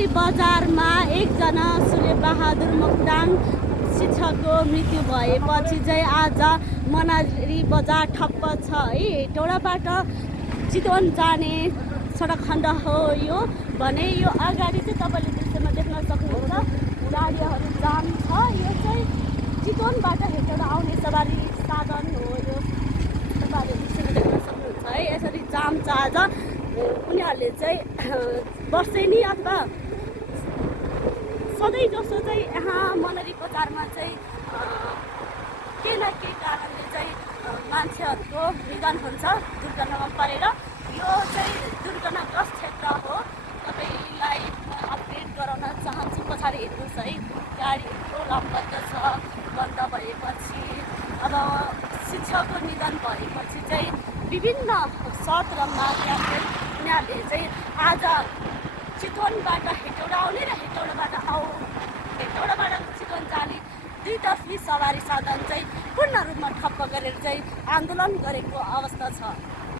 मनरी बजारमा एकजना सूर्यबहादुर मोक्तान शिक्षकको मृत्यु भएपछि चाहिँ आज मनरी बजार ठप्प छ है। हेटौडाबाट चितवन जाने सडक खण्ड हो यो भने यो अगाडि चाहिँ तपाईँले दृश्यमा देख्न सक्नुहुन्छ गाडीहरू जाम छ। यो चाहिँ चितवनबाट हेटौडा आउने सवारी साधन हो। यो तपाईँहरूले दृश्यमा देख्न सक्नुहुन्छ है। यसरी जाम छ आज। उनीहरूले चाहिँ वर्षेनी अथवा सधैँ जसो चाहिँ यहाँ मनरी बजारमा चाहिँ केही न केही कारणले चाहिँ मान्छेहरूको निधन हुन्छ दुर्घटनामा परेर। यो चाहिँ दुर्घटनाग्रस्त क्षेत्र हो। तपाईँलाई अपडेट गराउन चाहन्छु। पछाडि हेर्नुहोस् है, गाडीहरू लामबद्ध छ। बन्द भएपछि अब शिक्षकको निधन भएपछि चाहिँ विभिन्न शर्त र मागमा चाहिँ उनीहरूले चाहिँ आज चितवनबाट हेटौडा आउने र हेटौडाबाट चितवन जाने दुईतर्फी सवारी साधन चाहिँ पूर्ण रूपमा ठप्प गरेर चाहिँ आन्दोलन गरेको अवस्था छ।